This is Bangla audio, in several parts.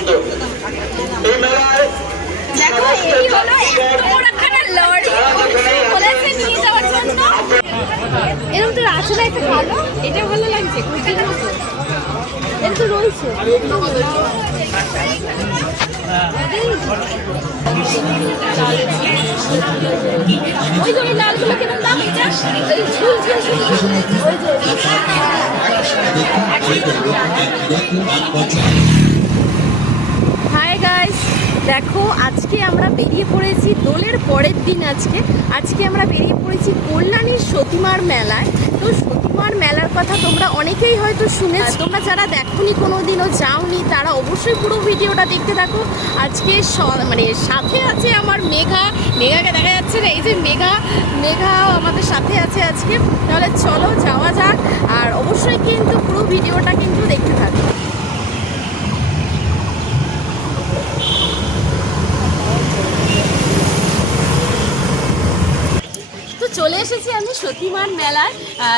এই মেলায় এরকম তো আসলে একটা ভালো এটা ভালো লাগছে কুইকের মতো এটা তো রয়েছে ওই যে ওই লালগুলো কেমন দাম এটা ওই ঝুল। ওই যে দেখো আজকে আমরা বেরিয়ে পড়েছি দোলের পরের দিন আজকে। আজকে আমরা বেরিয়ে পড়েছি কল্যাণীর সতীমার মেলায়। তো সতীমার মেলার কথা তোমরা অনেকেই হয়তো শুনেছ। তোমরা যারা দেখোনি কোনো দিনও যাওনি তারা অবশ্যই পুরো ভিডিওটা দেখতে থাকো। আজকে স- মানে সাথে আছে আমার মেঘা। মেঘাকে দেখা যাচ্ছে না এই যে মেঘা। মেঘাও আমাদের সাথে আছে আজকে। তাহলে চলো যাওয়া যাক। আর অবশ্যই কিন্তু পুরো ভিডিওটা কিন্তু দেখতে থাকো তো চলে এসেছি আমি সতীমার মেলায়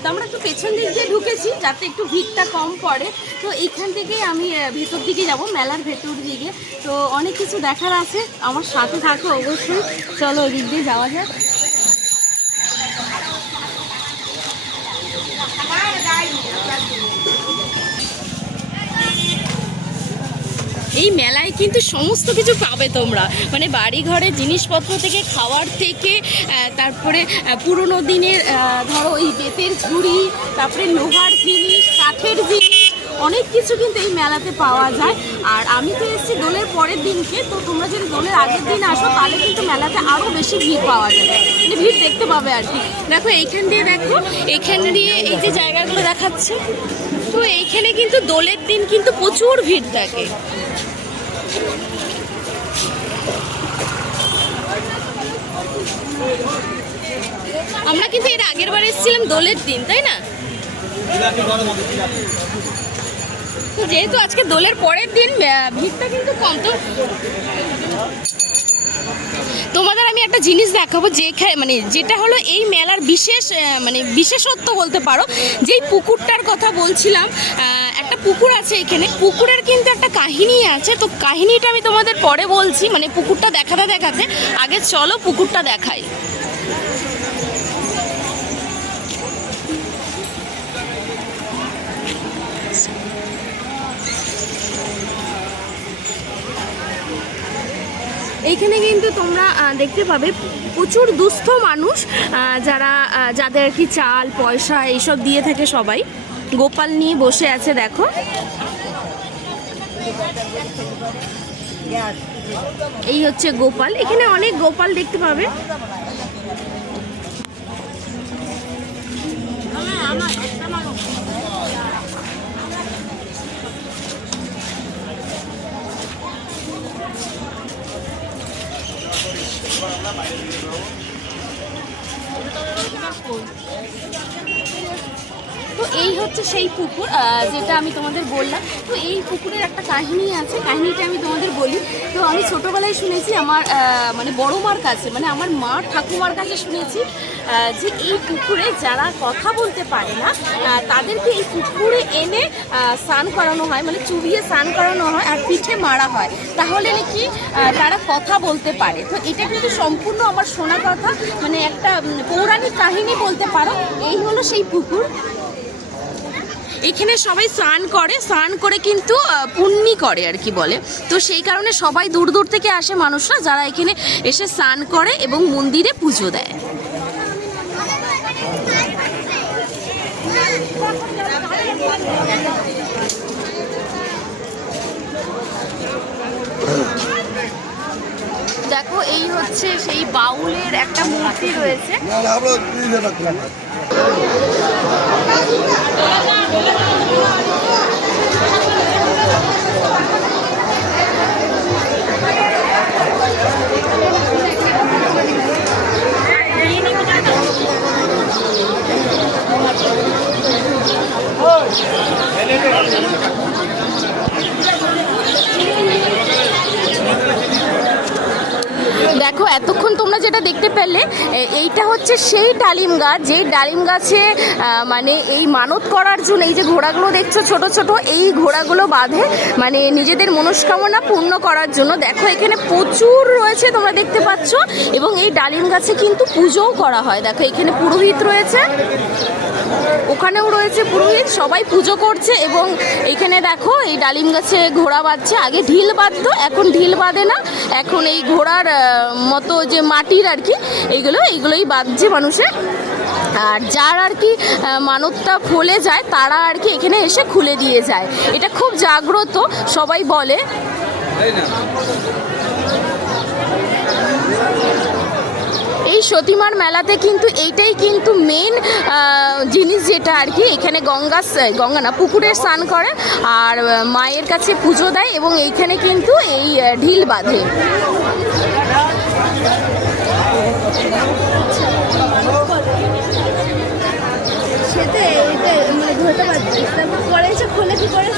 তো আমরা একটু পেছন দিক দিয়ে ঢুকেছি, যাতে একটু ভিড়টা কম পড়ে। তো এইখান থেকেই আমি ভেতর দিকে যাব, মেলার ভেতর দিকে। তো অনেক কিছু দেখার আছে, আমার সাথে থাকো অবশ্যই। চলো ওই দিক দিয়ে যাওয়া যাক। এই মেলায় কিন্তু সমস্ত কিছু পাবে তোমরা। মানে বাড়ি ঘরে জিনিসপত্র থেকে, খাওয়ার থেকে তারপরে পুরোনো দিনের ধরো এই বেতের ঝুড়ি, তারপরে লোহার জিনিস, কাঠের জিনিস, অনেক কিছু কিন্তু এই মেলাতে পাওয়া যায়। আর আমি তো এসেছি দোলের পরের দিনকে, তো তোমরা যদি দোলের আগের দিন আসো, তাহলে কিন্তু মেলাতে আরও বেশি ভিড় পাওয়া যাবে মানে ভিড় দেখতে পাবে আর কি। দেখো, এইখান দিয়ে দেখো, এইখান দিয়ে এই যে জায়গাগুলো দেখাচ্ছে, তো এইখানে কিন্তু দোলের দিন কিন্তু প্রচুর ভিড় থাকে। আমরা কিন্তু এর আগের বার এসেছিলাম দোলের দিন, তাই না? যেহেতু আজকে দোলের পরের দিন ভিড়টা কিন্তু কম, তো তোমাদের আমি একটা জিনিস দেখাবো, যে মানে যেটা হলো এই মেলার বিশেষ মানে বিশেষত্ব বলতে পারো। যেই পুকুরটার কথা বলছিলাম একটা পুকুর আছে এখানে। পুকুরের কিন্তু একটা কাহিনী আছে। তো কাহিনীটা আমি তোমাদের পরে বলছি। মানে পুকুরটা দেখাতে দেখাতে। আগে চলো পুকুরটা দেখাই। এইখানে কিন্তু তোমরা দেখতে পাবে প্রচুর দুস্থ মানুষ যারা যাদের আর কি চাল, পয়সা এইসব দিয়ে থাকে সবাই। গোপাল নিয়ে বসে আছে, দেখো। এই হচ্ছে গোপাল। এখানে অনেক গোপাল দেখতে পাবে। বাইরে তো এই হচ্ছে সেই পুকুর যেটা আমি তোমাদের বললাম। তো এই পুকুরের একটা কাহিনী আছে, কাহিনীটা আমি তোমাদের বলি। তো আমি ছোটোবেলায় শুনেছি আমার মানে বড় মার কাছে মানে আমার মা ঠাকুমার কাছে শুনেছি যে এই পুকুরে যারা কথা বলতে পারে না তাদেরকে এই পুকুরে এনে স্নান করানো হয় মানে চুবিয়ে স্নান করানো হয় আর পিঠে মারা হয়। তাহলে নাকি তারা কথা বলতে পারে। তো এটা কিন্তু সম্পূর্ণ আমার শোনা কথা মানে একটা পৌরাণিক কাহিনী বলতে পারো। এই হলো সেই পুকুর। এখানে সবাই স্নান করে স্নান করে কিন্তু পুণ্যি করে আর কি বলে। তো সেই কারণে সবাই দূর দূর থেকে আসে মানুষরা যারা এখানে এসে স্নান করে এবং মন্দিরে পুজো দেয়। দেখো এই হচ্ছে সেই বাউলের একটা মূর্তি রয়েছে। দেখো এতক্ষণ তোমরা যেটা দেখতে পেলে এইটা হচ্ছে সেই ডালিম গাছ যেই ডালিম গাছে মানে এই মানত করার জন্য এই যে ঘোড়াগুলো দেখছ ছোট ছোট, এই ঘোড়াগুলো বাঁধে মানে নিজেদের মনস্কামনা পূর্ণ করার জন্য। দেখো, এখানে প্রচুর রয়েছে, তোমরা দেখতে পাচ্ছ, এবং এই ডালিম গাছে কিন্তু পুজোও করা হয়। দেখো, এখানে পুরোহিত রয়েছে। ওখানেও রয়েছে পুরোহিত, সবাই পুজো করছে এবং এখানে দেখো এই ডালিম গাছে ঘোড়া বাঁধছে। আগে ঢিল বাঁধতো, এখন ঢিল বাঁধে না। এখন এই ঘোড়ার মতো যে মাটির আর কি, এইগুলো, এইগুলোই বাঁধছে মানুষের। আর যার আর কি মানতটা ফলে যায়, তারা আর কি এখানে এসে খুলে দিয়ে যায়। এটা খুব জাগ্রত, সবাই বলে। সতীমার মেলাতে কিন্তু এইটাই কিন্তু মেন জিনিস যেটা আর কি। এখানে গঙ্গা গঙ্গা না পুকুরে স্নান করে আর মায়ের কাছে পুজো দেয় এবং এইখানে কিন্তু এই ঢিল বাঁধে। সেটা মানে ধরতে পারছি তারপর পরে এসে খুলে কি করে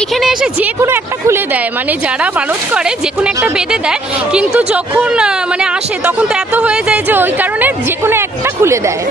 এইখানে এসে যে কোনো একটা খুলে দেয়। মানে যারা মানত করে, যে কোনো একটা বেঁধে দেয়। কিন্তু যখন মানে আসে, তখন তো এত হয়ে যায় যে ওই কারণে যে কোনো একটা খুলে দেয়।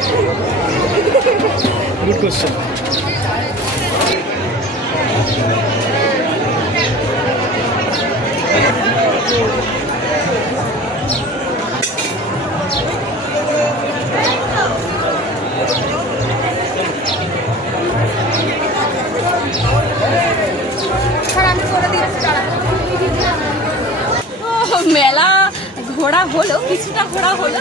ঘোরা হলো কিছুটা ঘোরা হলো।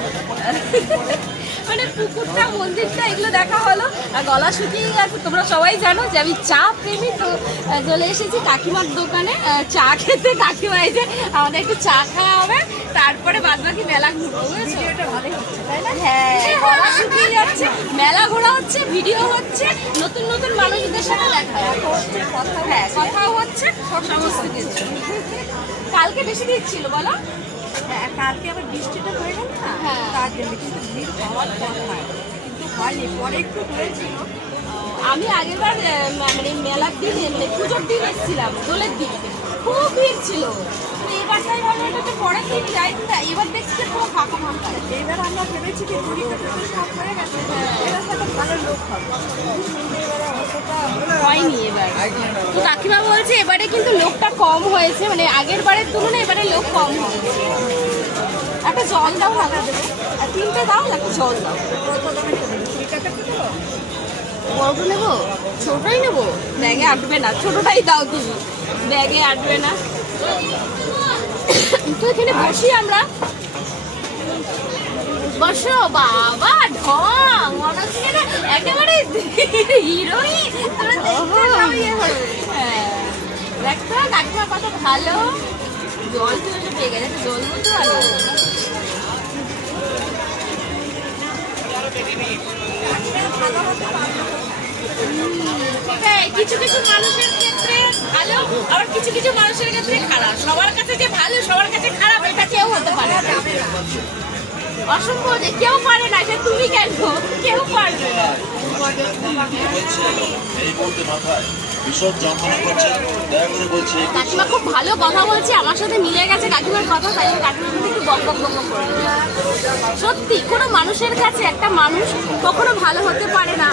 মানে পুকুরটা মন্দিরটা এগুলো দেখা হলো। আর গলা শুকিয়ে গেছে তোমরা সবাই জানো যে আমি চা প্রেমী তো চলে এসেছি কাকিমার দোকানে। চা খেতে কাকিমা এই যে আমাদের একটু চা খাওয়া হবে তারপরে বাদ বাকি মেলা ঘুরবো হ্যাঁ যাচ্ছে মেলা ঘোরা হচ্ছে ভিডিও হচ্ছে নতুন নতুন মানুষদের সাথে দেখা হচ্ছে কথা হ্যাঁ হচ্ছে। সমস্ত কিছু। কালকে বেশি দিন ছিল বলো? কালকে আবার বৃষ্টিটা হয়ে গেল না? হ্যাঁ। তার জন্য কিন্তু ভিড় হওয়ার কথা। কিন্তু হয়নি পরে একটু হয়েছিল। আমি আগেরবার মানে মেলার দিন মানে পুজোর দিন এসেছিলাম দোলের দিন। খুব ভিড় ছিল। তো এবার তাই ভাবলাম এটা তো পরের দিন যাই না এবার দেখছি যে পুরো ফাঁকা ফাঁকা। এবার আমরা ভেবেছি কি পরীক্ষাটা সব হয়ে গেছে এবার একটা ভালো লোক হবে। হয়নি এবার। তো কাকিমা বলছে, এবারে কিন্তু লোকটা কম হয়েছে মানে আগের বারের তুলনায় এবারে লোক কম হয়েছে। একটা জল দাও দেবে তিনটে দাও, একটা জল দাও। বড়টা নেব? ছোটটাই নেব? ব্যাগে আটবে না। ছোটটাই দাও তুমি। ব্যাগে আটবে না। তো এখানে বসি আমরা। বসো বাবা ঢং। মনে হচ্ছে একেবারে হিরোইন। দেখো কাকিমা কত ভালো। জল পেয়ে গেছে জল মতো ভালো কিছু কিছু মানুষের ক্ষেত্রে ভালো আবার কিছু কিছু মানুষের ক্ষেত্রে খারাপ। সবার কাছে যে ভালো সবার কাছে খারাপ এটা কেউ হতে পারে। অসম্ভব যে কেউ পারে না সে তুমি কেন? কেউ পারবে না। এই মুহূর্তে মাথায় ভীষণ যন্ত্রণা করছে। দয়া করে বলছি কাকিমা খুব ভালো কথা বলছে আমার সাথে মিলে গেছে কাকিমার কথা তাই আমি কাকিমার সাথে একটু বক বক বক বক করে সত্যি কোনো মানুষের কাছে একটা মানুষ কখনো ভালো হতে পারে না।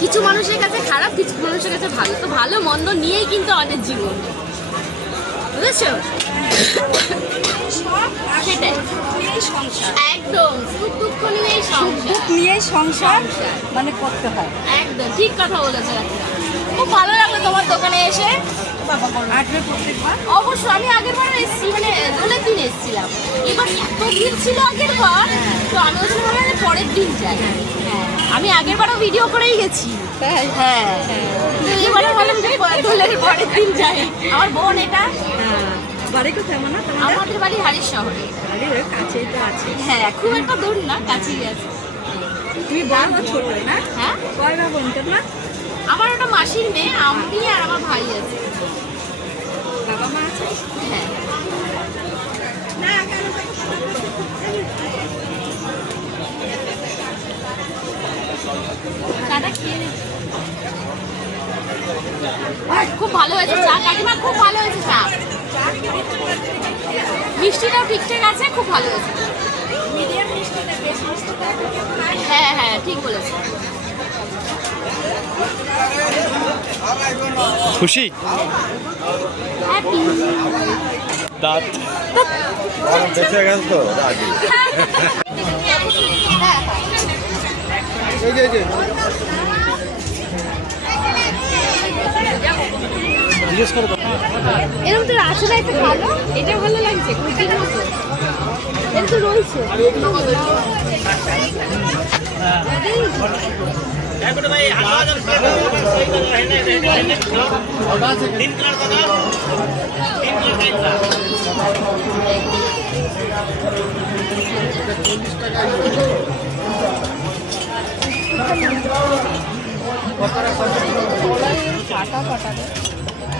কিছু মানুষের কাছে খারাপ কিছু মানুষের কাছে ভালো। তো ভালো মন্দ নিয়েই কিন্তু আমাদের জীবন। বুঝেছ? সেটাই নিয়েই সংসার। একদম সুখ দুঃখ নিয়েই সংসার। নিয়েই। মানে করতে হয়। একদম ঠিক কথা বলেছ খুব ভালো লাগল তোমার দোকানে এসে। আসবে প্রত্যেকবার? অবশ্য আমি আগের বার এসেছি মানে দোলের দিন এসেছিলাম। এবার এত ভিড় ছিল আগের বার তো আমি ওই জন্য ভাবলাম পরের দিন যাই। হ্যাঁ আমি আগের বারও ভিডিও করেই গেছি। হ্যাঁ। তো এবারে ভাবলাম যে দোলের পরের দিন যাই। আমার বোন এটা বাড়ি কোথায় মনে আমাদের বাড়ি শহরে। কাছেই তো আছে। হ্যাঁ খুব একটা দূর না কাছেই আছে। তুমি বড় না ছোট? না? হ্যাঁ? কয় বোন না আমার একটা মাসির মেয়ে আমি আর আমার ভাই আছে। বাবা মা আছে? হ্যাঁ। না চাটা খেয়ে খুব ভালো হয়েছে। চা কাকিমা খুব ভালো মিষ্টিটাও ঠিকঠাক আছে খুব ভালো হয়েছে। মিডিয়াম মিষ্টিটা বেশ। হ্যাঁ হ্যাঁ ঠিক বলেছ। খুশি? দাঁত। বেঁচে গেছে তো আগে এই যে এই যে জিজ্ঞেস করো এরকম তো আসলে একটা ভালো। এটা ভালো লাগছে কুচির মতো। এটা তো রয়েছে।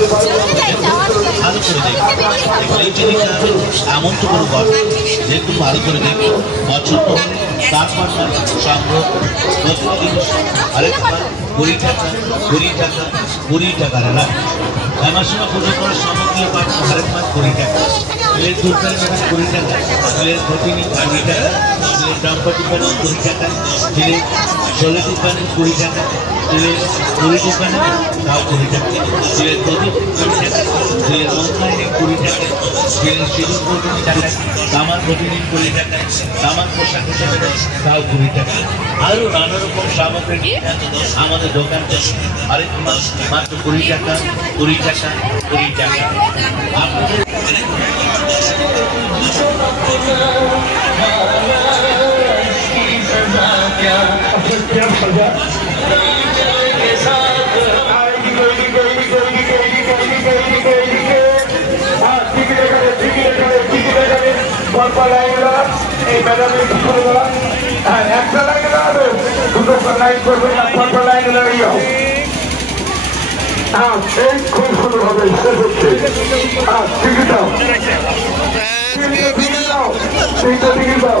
ভালো করে দেখুন এই জিনিসটা এমন তো কোনো গল্প দেখুন ভালো করে দেখুন পছন্দ তারপর সংগ্রহ নতুন জিনিস কুড়ি টাকা কুড়ি টাকা কুড়ি টাকা না শ্যামাসীমা পুজো করার সামগ্রী পাবেন আরেক মাস কুড়ি টাকা পাবেন কুড়ি টাকা স্টিলের ঘটিনি কুড়ি টাকা কুড়ি টাকা সোলেটি পাবেন কুড়ি টাকা স্টিলের কুড়িটি পাবেন তাও কুড়ি টাকা। স্টিলের প্রদীপ কুড়ি টাকা স্টিলের মন্ত্রায়ণী কুড়ি টাকা স্টিলের সিঁদুর প্রতিনি টাকা তামার প্রতিনি কুড়ি টাকা তামার পোশাক হিসেবে তাও কুড়ি টাকা। আরও নানা রকম সামগ্রী আমাদের দোকান আরেক মাস মাত্র কুড়ি টাকা কুড়ি টাকা কুড়ি টাকা। আপনাদের এই ম্যাডামের কি করে দেওয়া হ্যাঁ একটা লাইন দাঁড়াবে দুটো লাইন করবে না পরপর লাইন দাঁড়িয়ে হ্যাঁ এই খুব সুন্দর হবে শেষ হচ্ছে হ্যাঁ টিকিট দাও টিকিট দাও টিকিট দাও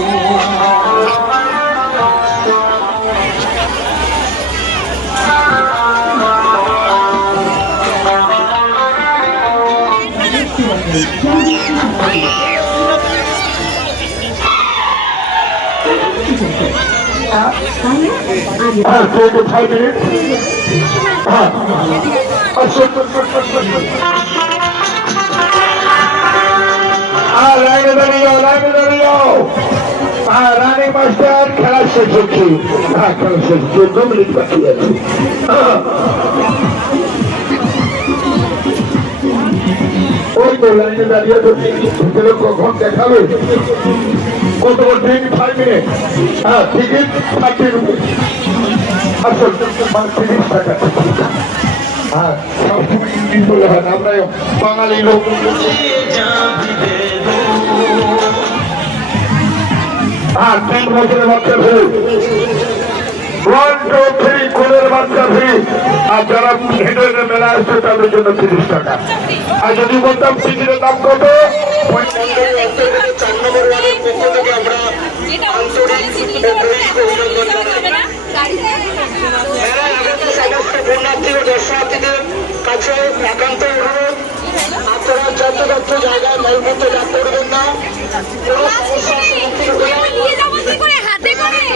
রানী মাস্টার খেলা শেষ হচ্ছে। হ্যাঁ খেলা শেষ চোদ্দ মিনিট বাকি আছে। লাইনে দাঁড়িয়ে তো ভিতরে কখন দেখাবে। কত টোয়েন্টি হ্যাঁ টিকিট থার্টি রুপিস। টাকা হ্যাঁ আমরা বাঙালি লোক। হ্যাঁ তিন বছরের বাচ্চা ওয়ান টু থ্রি কোলের বাচ্চা ফ্রি। আর যারা হেঁটে মেলা আসছে, তাদের জন্য তিরিশ টাকা। আর যদি বলতাম টিকিটের দাম কাছে একান্ত অনুরোধ আপনারা যত্রতত্র জায়গায় মলমূত্র ত্যাগ করবেন না কোনো সমস্যার সম্মুখীন হলে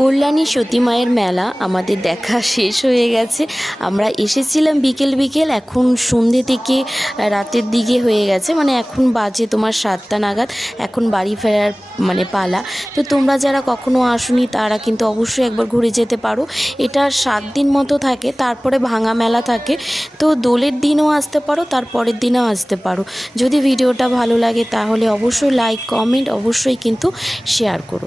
কল্যাণী সতী মায়ের মেলা আমাদের দেখা শেষ হয়ে গেছে। আমরা এসেছিলাম বিকেল বিকেল, এখন সন্ধ্যে থেকে রাতের দিকে হয়ে গেছে। মানে এখন বাজে তোমার সাতটা নাগাদ, এখন বাড়ি ফেরার মানে পালা। তো তোমরা যারা কখনো আসনি, তারা কিন্তু অবশ্যই একবার ঘুরে যেতে পারো। এটা সাত দিন মতো থাকে, তারপরে ভাঙা মেলা থাকে। তো দোলের দিনও আসতে পারো তারপরের দিনও আসতে পারো। যদি ভিডিওটা ভালো লাগে, তাহলে অবশ্যই লাইক কমেন্ট অবশ্যই কিন্তু শেয়ার করো।